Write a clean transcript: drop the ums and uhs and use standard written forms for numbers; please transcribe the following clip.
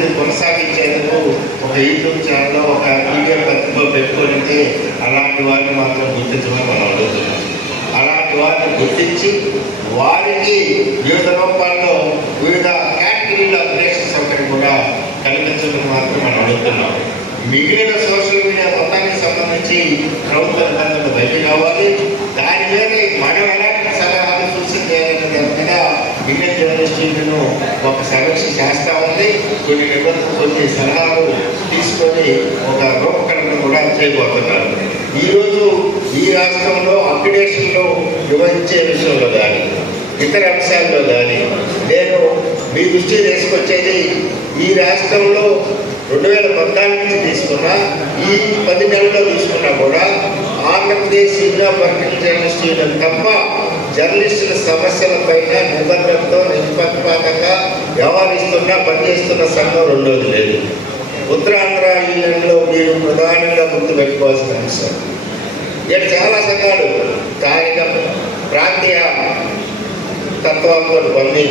ఇది కొనసాగించేందుకు ఒక యూట్యూబ్ ఛానల్లో ఒక వీడియో పత్రికలో పెట్టుకుంటే అలాంటి వారిని మాత్రం గుర్తించమని మనం అడుగుతున్నాం. అలాంటి వారిని గుర్తించి వారికి వివిధ రూపాల్లో వివిధ కేటగిరీల అప్డేషన్ సౌకర్యం కూడా కల్పించడం మాత్రం మనం అడుగుతున్నాం. మిగిలిన సోషల్ మీడియా మొత్తానికి సంబంధించి ప్రభుత్వ నిబంధనలు బయటకు రావాలి. దాని మీద మనం ఎలాంటి సలహాలు సూచన చేయాలనే దాని మీద ఇండియన్ జర్నలిస్ట్ యూనియన్ ఒక సమీక్ష చేస్తూ ఉంది. కొన్ని నిబంధనలు కొన్ని సలహాలు తీసుకొని ఒక రూపకల్పన కూడా చేయబోతున్నారు. ఈరోజు ఈ రాష్ట్రంలో అప్డేషన్లో నిర్వహించే విషయంలో కానీ ఇతర అంశాల్లో కానీ నేను మీ దృష్టి తీసుకొచ్చేది ఈ రాష్ట్రంలో 2014 నుంచి తీసుకున్నా ఈ 10 నెలల్లో తీసుకున్నా కూడా Andhra Pradesh union working journalist union తప్ప జర్నలిస్టుల సమస్యలపైన నిబంధనలతో నిష్పక్షపాతంగా వ్యవహరిస్తున్నా పనిచేస్తున్న సంఘం రెండోది లేదు. ఉత్తరాంధ్ర యూనియన్లో మీరు ప్రధానంగా గుర్తుపెట్టుకోవాల్సిన అంశం, ఇక్కడ చాలా సంఘాలు స్థానిక ప్రాంతీయ తత్వాలతో కొన్ని